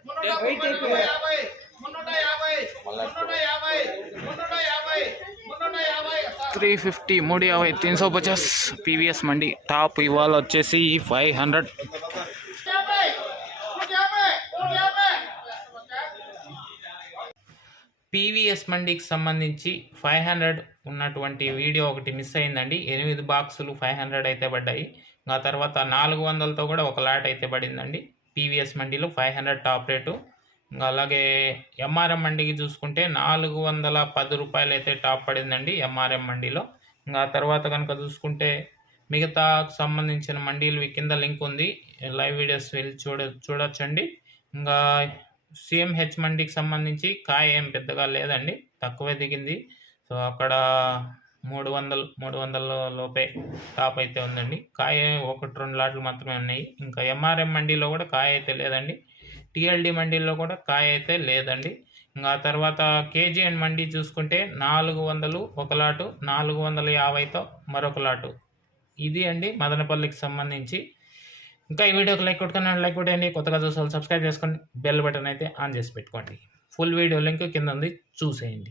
350 350 350 PVS मंडी top इवाल వచ్చేసి 500 PVS మండీకి సంబంధించి 500 ఉన్నటువంటి వీడియో ఒకటి మిస్ అయిందండి. 8 బాక్సులు 500 అయితే పడ్డాయి. ఆ తర్వాత 400తో కూడా ఒక లాట్ అయితే పడిందండి. పీవీఎస్ మండీలో 500 టాప్ రేటు. అలాగే ఎంఆర్ఎం మండీకి చూసుకుంటే 410 రూపాయలు అయితే టాప్ పడిందండి ఎంఆర్ఎం మండీలో. ఆ తర్వాత కనుక చూసుకుంటే మిగతా సంబంధించిన మండీలు కింద లింక్ ఉంది, లైవ్ వీడియోస్ వెళ్ళి చూడొచ్చండి. ఇంకా సిఎంహెచ్ మండీకి సంబంధించి కాయ ఏం పెద్దగా లేదండి, తక్కువే దిగింది. సో అక్కడ 300 లోపే టాప్ అయితే ఉందండి. కాయ 1-2 లాట్లు మాత్రమే ఉన్నాయి. ఇంకా ఎంఆర్ఎం మండీలో కూడా కాయ అయితే లేదండి. టిఎల్డి మండీలో కూడా కాయ అయితే లేదండి. ఇంకా తర్వాత కేజీఎన్ మండీ చూసుకుంటే 400 ఒక లాటు, 450తో మరొక లాటు. ఇది అండి మదనపల్లికి సంబంధించి. ఇంకా ఈ వీడియోకి లైక్ కొట్టండి, కొత్తగా చూసారు సబ్స్క్రైబ్ చేసుకోండి, బెల్ బటన్ అయితే ఆన్ చేసి పెట్టుకోండి. ఫుల్ వీడియో లింక్ కింద ఉంది, చూసేయండి.